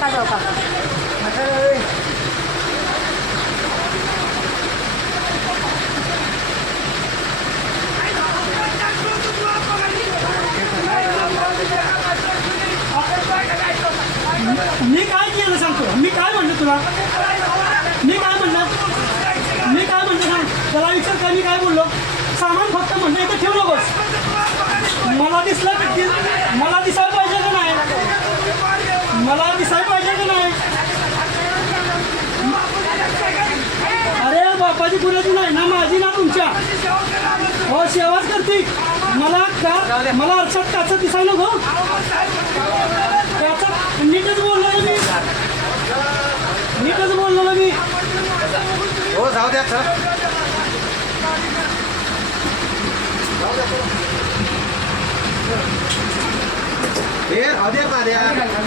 नका जाऊ काका. मी काय केलं सांगतो. मी काय म्हणलं तुला. मी काय म्हणलं सांग. त्याला विचार काय मी काय बोललो. सामान फक्त म्हणलं इथं ठेवू नकोस. मला दिसलं की मला दिसायला पाहिजे का नाही. मला दिसायला पाहिजे का नाही. अरे बापाची गुन्ह्याची नाही ना माझी ना तुमच्या. हो सेवाच करते. मला अर्षात त्याचं दिसायला नको. त्याचं नीटच बोललो मी. हो जाऊ द्या सर.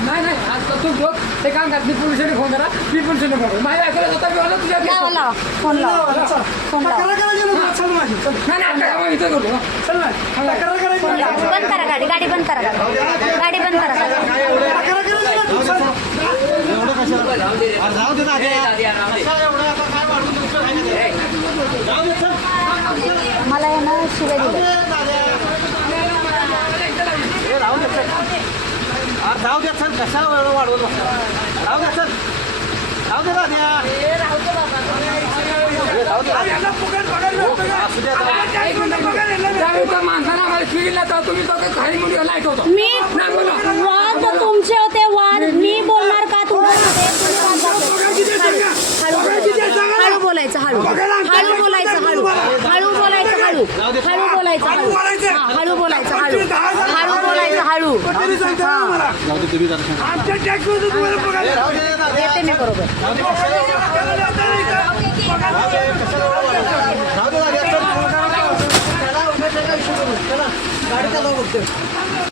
नाही आज तू बघ ते काम कर. मी पोलिसांनी फोन करा. मी पोलिसांनी फोन करा. माझ्या ऐकायला होता मी आलो तुझ्या लावा लावा फोन लावा. फोन लावा. नाही इथं करतो. चल ना. तक्रार करायची. फोन लावा. बंद करा गाडी. गाडी बंद करा. गाडी बंद करा. एवढं कशाला जाऊ दे मला आहे ना शिवाय दिले. जाऊ द्या सर. कशा वेळ वाढवत बसता. जाऊ द्या सर. जाऊ दे दाद्या. माणसाला आम्हाला शिविला तर तुम्ही तो खाली मुली लाईट होतो. मी वाद तुमचे होते. वाद मी बोलणार का तुमच्यामध्ये. हळू बोलायचं. हळू बोलायचं. हळू बोलायचं. हळू बोलायचं. हळू बोलायचं. हळू जाऊ दे तुम्ही येते मी बरोबर. गाडी चालवा बघतो.